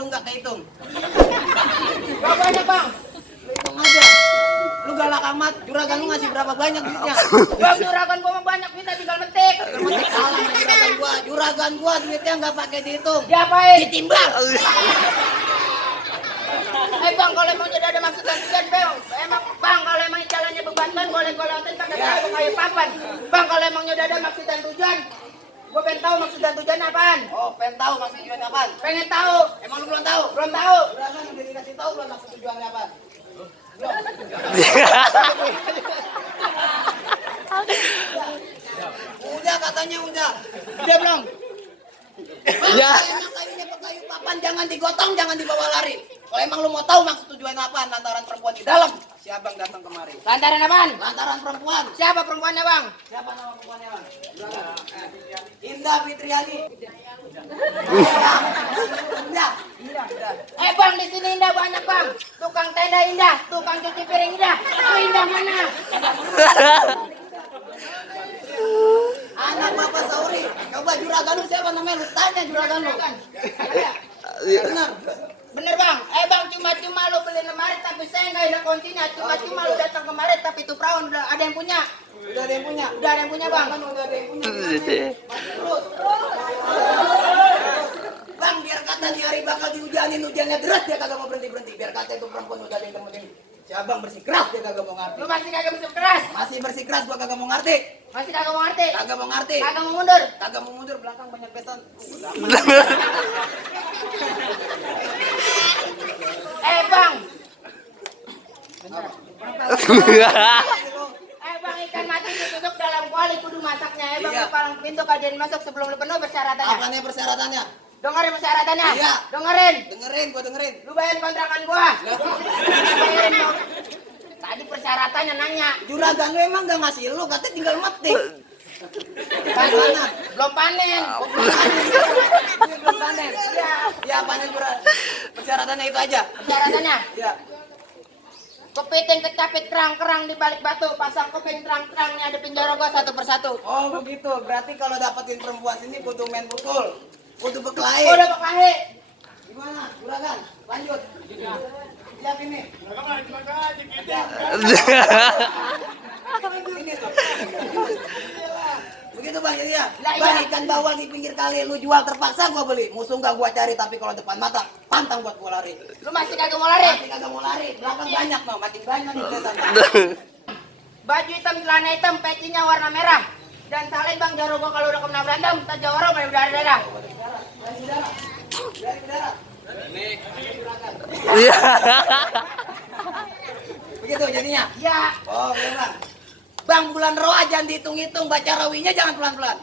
lu nggak kehitung. Berapa banyak bang? Lu hitung aja. Lu galak amat, juragan lu ngasih berapa banyak duitnya? Bang juragan gua mah banyak kita tinggal metik. Salah juragan gua duitnya nggak pakai dihitung. Diapain? Ditimbang. Bang kalau emang tidak ada maksud dan tujuan bang, emang bang kalau emang jalannya bebantan boleh gua lewatin pakai kayu papan. Bang kalau emang udah ada maksud dan tujuan, gua pengen tahu maksud dan tujuan apaan. Oh, pengen tahu maksud tujuan apaan? Pengen tahu. Emang lu belum tahu? Belum tahu. Juragan udah dikasih tahu belum maksud tujuannya apaan? Belum. Udah katanya udah. Udah belum? Ya. Emang kayunya kayu papan jangan digotong, jangan dibawa lari. Kalau emang lu mau tahu maksud tujuan apa lantaran perempuan di dalam, si abang datang kemari. Lantaran apaan? Lantaran perempuan. Siapa perempuannya bang? Siapa nama perempuannya bang? Indah Fitriani. Indah. Bang di sini indah banyak bang. Tukang tenda indah, tukang cuci piring indah. Itu indah mana? Anak Bapak Sauri. Coba juragan lu siapa namanya? Lu tanya juragan lu. Benar. Bener bang, bang cuma-cuma lu beli lemari tapi saya nggak ada kuncinya. Cuma-cuma lu datang kemari tapi itu perawan udah ada yang punya. Udah ada yang punya. Udah ada yang punya bang. Udah ada yang punya. Terus. Bang biar kata nih hari bakal dihujanin hujannya deras dia kagak mau berhenti. Biar kata itu perempuan udah ada yang temenin. Si abang bersikeras dia kagak mau ngerti. Lu masih kagak bisa keras? Masih bersikeras gua kagak mau ngerti. Masih kagak mau ngerti? Kagak mau ngerti. Kagak mau mundur? Kagak mau mundur belakang banyak beton. Bang. Bang ikan mati ditutup dalam kuali kudu masaknya. Bang Iya. lu palang pintu kajian masuk sebelum lu penuh persyaratannya. Apanya persyaratannya? Dengerin persyaratannya. Iya. Dengerin. Gua dengerin. Lu bayarin kontrakan gua. Bayarin dong. Tadi persyaratannya nanya. Juragan lu emang gak ngasih lu, katanya tinggal metik. Mana? Belum panen. Belum panen. Iya. Ya panen persyaratannya itu aja. Persyaratannya. Ya. Kepiting kecapit kerang-kerang di balik batu, pasang kuping terang-terangnya ada pinjara gua satu persatu. Oh begitu, berarti kalau dapetin perempuan sini butuh main pukul, butuh berkelahi. Udah pakai. Gimana, juragan? Lanjut. Lihat ini. Ini tuh. Begitu bang, jadi ya. Lah, Bang iya. ikan bawal di pinggir kali, lu jual terpaksa gua beli. Musuh nggak gua cari, tapi kalau depan mata pantang buat gua lari. Lu masih kagak mau lari? Masih kagak mau lari, belakang banyak mau, makin banyak nih setan. Baju hitam, celana hitam, pecinya warna merah. Dan salin bang jaro gua kalau udah kena berantem, tak jawara main berdarah-darah. Dari udara. Begitu jadinya. Ya, Oh, beneran. Bang bulan roh jangan dihitung-hitung, baca rawinya jangan pelan-pelan.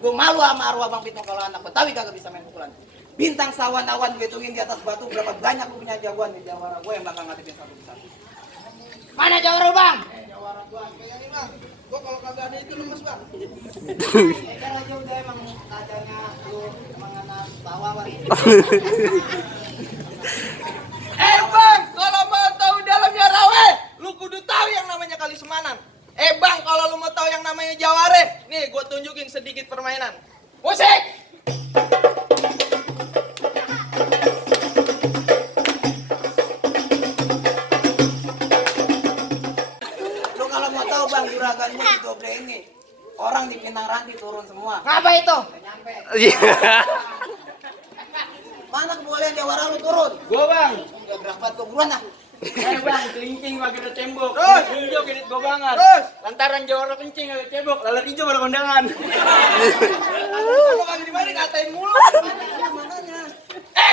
Gue malu sama arwah Bang Pitung kalau anak Betawi kagak bisa main pukulan. Bintang sawan-awan gue hitungin di atas batu berapa banyak lu punya jagoan di Jawara. Gue yang bakal ngadepin satu-satu. mana jawara bang? Jawara gue kayak ini bang. Gue kalau kagak ada itu lemes bang. Cara aja udah emang kacanya lu emang anak bawawan. Bang, kalau mau tahu dalamnya rawe, lu kudu tahu yang namanya Kali Semanan. Bang, kalau lu mau tahu yang namanya Jaware, nih gue tunjukin sedikit permainan. Musik! Lu kalau mau tahu bang juragan gue di Doblengi. Orang di Pinang Ranti turun semua. Ngapa itu? Udah nyampe. Mana kebolehan Jawara lu turun? Gua bang. Udah berapa tuh buruan ah? Bang, kelincing pakai ada tembok. Terus? Hijau kredit gua banget. Terus? Lantaran Jawara kencing ada tembok, lalat hijau pada kondangan. Kalau kagak di mana katain mulu. Mananya?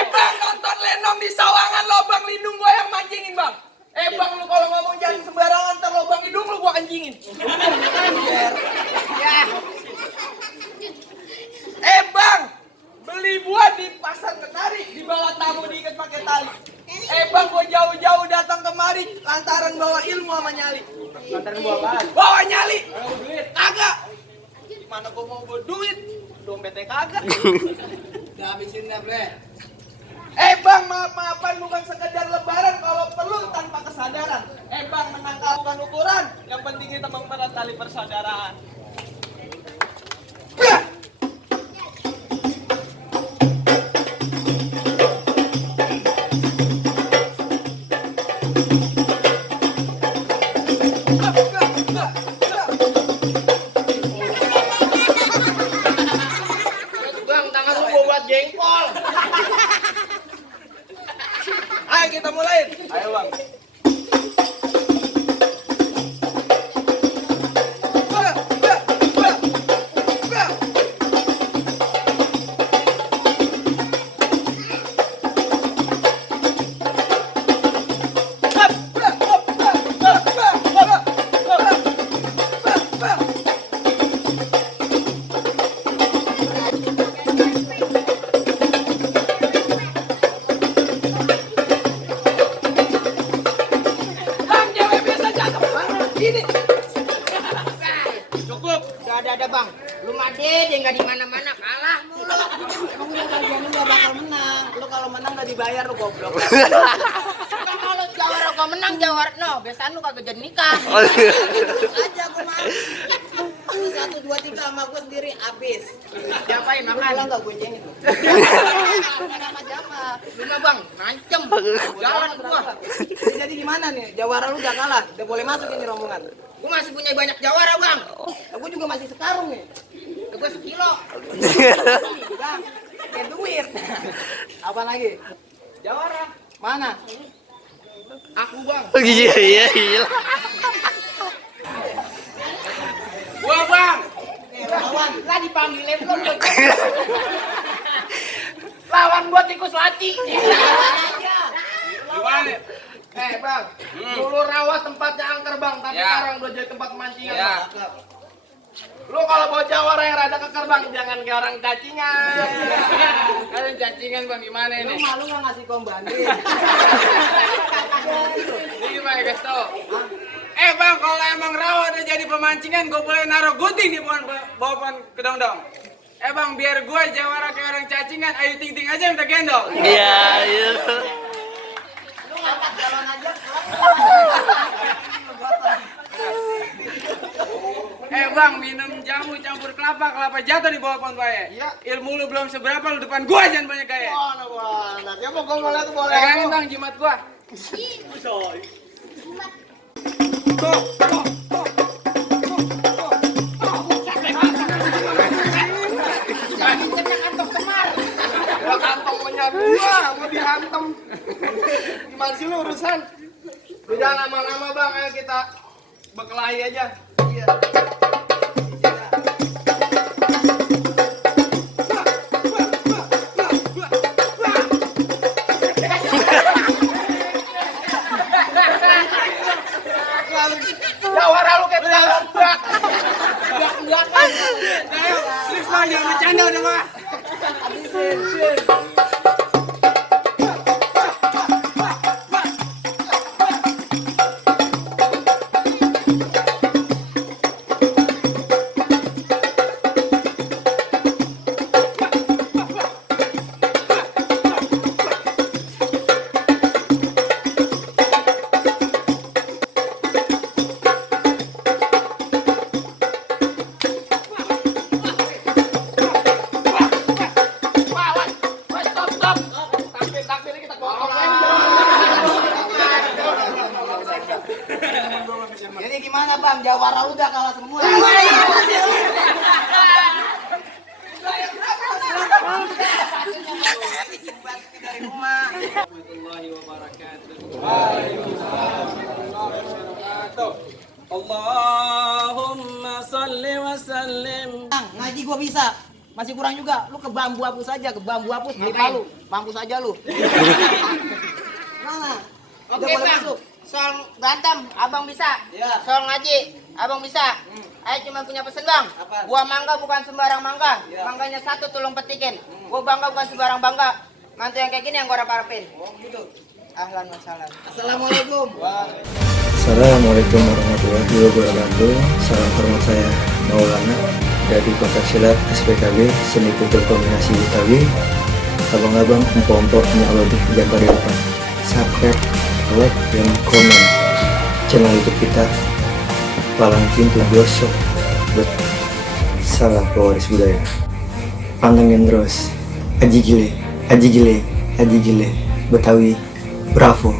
Bang, nonton Lenong di Sawangan, lobang lindung gua yang mancingin, Bang. Bang, lu kalau ngomong jangan sembarangan, ntar lobang hidung lu gua kencingin. Ya, Bang, beli buah di pasar Kenari, di bawah tamu diikat pakai tali. Bang, gua jauh-jauh datang kemari lantaran bawa ilmu sama nyali. Lantaran bawa apaan? Bawa nyali. Bawa duit. Kagak. Gimana gua mau bawa duit? Dompetnya kagak. Udah habisin dah, Ble. Bang, maaf-maafan bukan sekedar lebaran kalau perlu tanpa kesadaran. Bang, menangkal bukan ukuran, yang penting kita mempererat tali persaudaraan. kita mulai. Ayo bang. Cukup, udah ada bang. Lu made dia nggak di mana-mana kalah mulu. Emang udah kalian nggak bakal menang. Lu kalau menang nggak dibayar lu goblok. Bang kalau jawara gua menang jawara no, besan lu kagak jadi nikah. Aja gua mau. 1, 2, 3 sama gua sendiri habis. Siapain Lu makan? pulang nggak gue cengin lu. Sama Jama. Lima bang, ngancem. Jalan gua. Jadi gimana nih? Jawara lu udah kalah. Udah boleh masuk ini rombongan. Gua masih punya banyak jawara bang. Aku juga masih sekarung nih. Gua sekilo. Bang, kayak duit. Apa lagi? Jawara. Mana? Aku bang. Iya. Gua bang. Lawan. Lah dipanggil belum. Lawan gua tikus laci. Lawan aja. Gimana? Bang, dulu rawa tempatnya angker bang, tapi Ya. sekarang udah jadi tempat pemancingan. Ya. Bang. Lu kalau bawa jawara yang rada keker bang, jangan kayak orang cacingan. Kalian cacingan bang gimana Lu ini? malu nggak ngasih kom banding? Ini gimana guys tau? Bang, kalau emang rawa udah jadi pemancingan, gue boleh naruh gunting di bawah kedong-dong. Bang, biar gue jawara kayak orang cacingan, ayo ting-ting aja minta gendong. Iya. Lu ngangkat jalan aja. Bang, minum jamu campur kelapa jatuh di bawah pohon paya. Iya. Ilmu lu belum seberapa, lu depan gua jangan banyak gaya. Nah, ya mau gua boleh tuh boleh. Pegangin bang jimat gua. Gua kantongnya dua, mau dihantem. Gimana sih lu urusan? Udah lama-lama bang, ayo kita berkelahi aja. Iya. Jawara lu kayak tabrak. Ayo, please bang, jangan bercanda udah bang. Jadi gimana bang? Jawara lu udah kalah semua. Dari rumah. Allahumma salli wa sallim. Bang, ngaji gua bisa. Masih kurang juga. Lu ke bambu hapus aja, ke bambu hapus beli palu. Mampus aja lu. Mana? Udah Oke boleh bang, masuk. soal berantem abang bisa. Ya. Soal ngaji abang bisa. Ayo cuma punya pesen bang. Apaan? Buah mangga bukan sembarang mangga. Ya. Mangganya satu tolong petikin. Gua bangga bukan sembarang bangga. Mantu yang kayak gini yang gua harap-harapin. Oh gitu. Ahlan wa sahlan. Assalamualaikum. Assalamualaikum warahmatullahi wabarakatuh. Salam hormat saya Maulana dari Kota Silat SPKB Seni Kultur Kombinasi Betawi. Abang-abang, empok-empok, nyak jangan pada lupa subscribe, like, dan komen channel YouTube kita. Palang pintu gosok buat salah pewaris budaya. Pantengin terus. Aji gile, Betawi, bravo.